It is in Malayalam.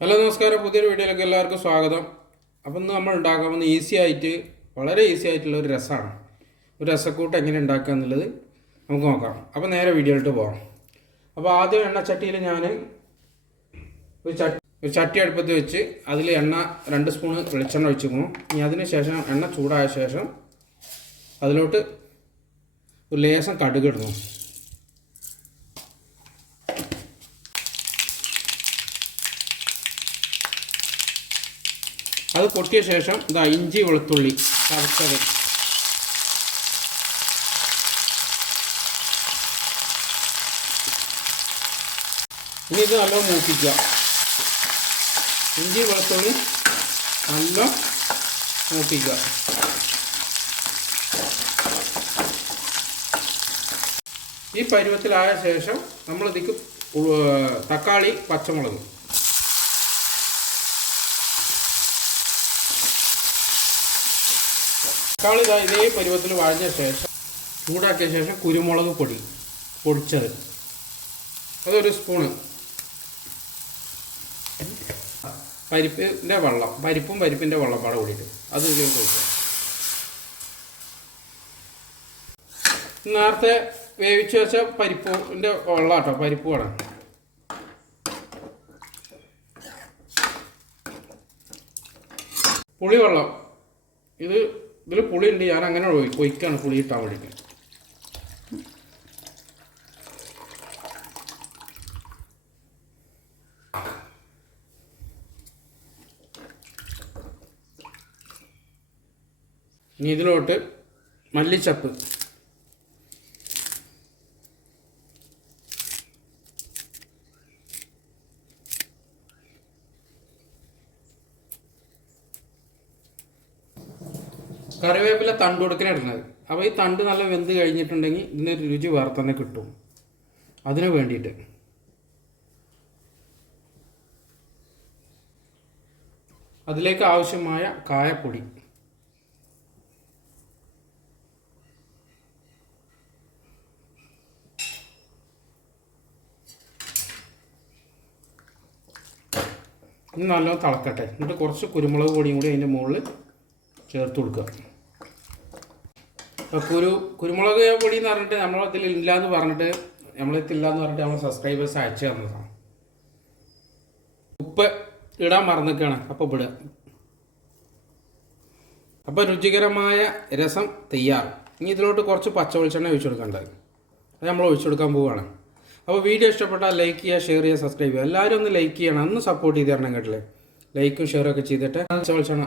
ഹലോ നമസ്കാരം. പുതിയൊരു വീഡിയോയിലേക്ക് എല്ലാവർക്കും സ്വാഗതം. അപ്പം ഇന്ന് നമ്മൾ ഉണ്ടാക്കാൻ പോകുന്ന ഈസി ആയിട്ട് വളരെ ഈസി ആയിട്ടുള്ള ഒരു രസമാണ് ഒരു രസക്കൂട്ട് എങ്ങനെ ഉണ്ടാക്കുക എന്നുള്ളത് നമുക്ക് നോക്കാം. അപ്പോൾ നേരെ വീഡിയോയിലോട്ട് പോകാം അപ്പോൾ ആദ്യം എണ്ണ ചട്ടിയിൽ ഞാൻ ഒരു ചട്ടി ഒരു ചട്ടി അടുപ്പത്ത് വെച്ച് അതിൽ എണ്ണ രണ്ട് സ്പൂണ് വെളിച്ചെണ്ണ ഒഴിച്ചിരിക്കുന്നു ഇനി അതിന് ശേഷം എണ്ണ ചൂടായ ശേഷം അതിലോട്ട് ഒരു ലേശം കടുക് അത് പൊട്ടിയ ശേഷം ഇതാ ഇഞ്ചി വെളുത്തുള്ളി ചതച്ചത് ഇനി ഇത് നല്ല മൂപ്പിക്കുക. ഇഞ്ചി വെളുത്തുള്ളി നല്ല മൂപ്പിക്കുക. ഈ പരുവത്തിലായ ശേഷം നമ്മളിതിക്ക് തക്കാളി പച്ചമുളക്. തക്കാളി ഇതാ പരുവത്തിൽ വാഴഞ്ഞ ശേഷം ചൂടാക്കിയ ശേഷം കുരുമുളക് പൊടി പൊടിച്ചത്. അതൊരു സ്പൂണ് പരിപ്പിന്റെ വെള്ളം പരിപ്പും പരിപ്പിന്റെ വെള്ളം പാടെ കൂടിയിട്ട് അത് ഇതിലേക്ക് ഒഴിക്കുക. നേരത്തെ വേവിച്ച് വെച്ച പരിപ്പിന്റെ വെള്ളം കേട്ടോ പരിപ്പ് വേണം. പുളിവെള്ളം. ഇത് ഇതിൽ പുളി ഉണ്ട് ഞാൻ അങ്ങനെ ഒഴി- ഒഴിക്കാണ് പുളി ഇട്ടാൻ വേണ്ടിയിട്ട് ഇനി ഇതിലോട്ട് മല്ലിച്ചപ്പ്. കറിവേപ്പില തണ്ട് കൊടുക്കലാണ് ഇടുന്നത്. അപ്പോൾ ഈ തണ്ട് നല്ല വെന്ത് കഴിഞ്ഞിട്ടുണ്ടെങ്കിൽ ഇതിനൊരു രുചി വേറെ കിട്ടും. അതിനു വേണ്ടിയിട്ട്. അതിലേക്ക് ആവശ്യമായ കായപ്പൊടി. നല്ലോണം തിളക്കട്ടെ. എന്നിട്ട് കുറച്ച് കുരുമുളക് പൊടിയും കൂടി അതിന്റെ മുകളിൽ ചേർത്ത് കൊടുക്കുക. കുരു കുരുമുളക് പൊടി എന്ന് പറഞ്ഞിട്ട് നമ്മളതിൽ ഇല്ല എന്ന് പറഞ്ഞിട്ട് നമ്മളെത്തില്ല എന്ന് പറഞ്ഞിട്ട് നമ്മൾ സബ്സ്ക്രൈബേഴ്സ് അയച്ചു തന്നതാണ്. ഉപ്പ് ഇടാൻ മറന്നിക്കാണ്. അപ്പോൾ ഇടുക അപ്പോൾ രുചികരമായ രസം തയ്യാർ. ഇനി ഇതിലോട്ട് കുറച്ച് പച്ച വെളിച്ചെണ്ണ ഒഴിച്ചു കൊടുക്കേണ്ടത് അത് നമ്മൾ ഒഴിച്ചു കൊടുക്കാൻ പോവുകയാണ് അപ്പോൾ വീഡിയോ ഇഷ്ടപ്പെട്ടാൽ ലൈക്ക് ചെയ്യുക ഷെയർ ചെയ്യുക സബ്സ്ക്രൈബ് ചെയ്യുക. എല്ലാവരും ഒന്ന് ലൈക്ക് ചെയ്യണം. ഒന്ന് സപ്പോർട്ട് ചെയ്ത് തരണം കേട്ടില്ലേ? ലൈക്കും ഷെയറും ഒക്കെ ചെയ്തിട്ട് പച്ച വെളിച്ചെണ്ണ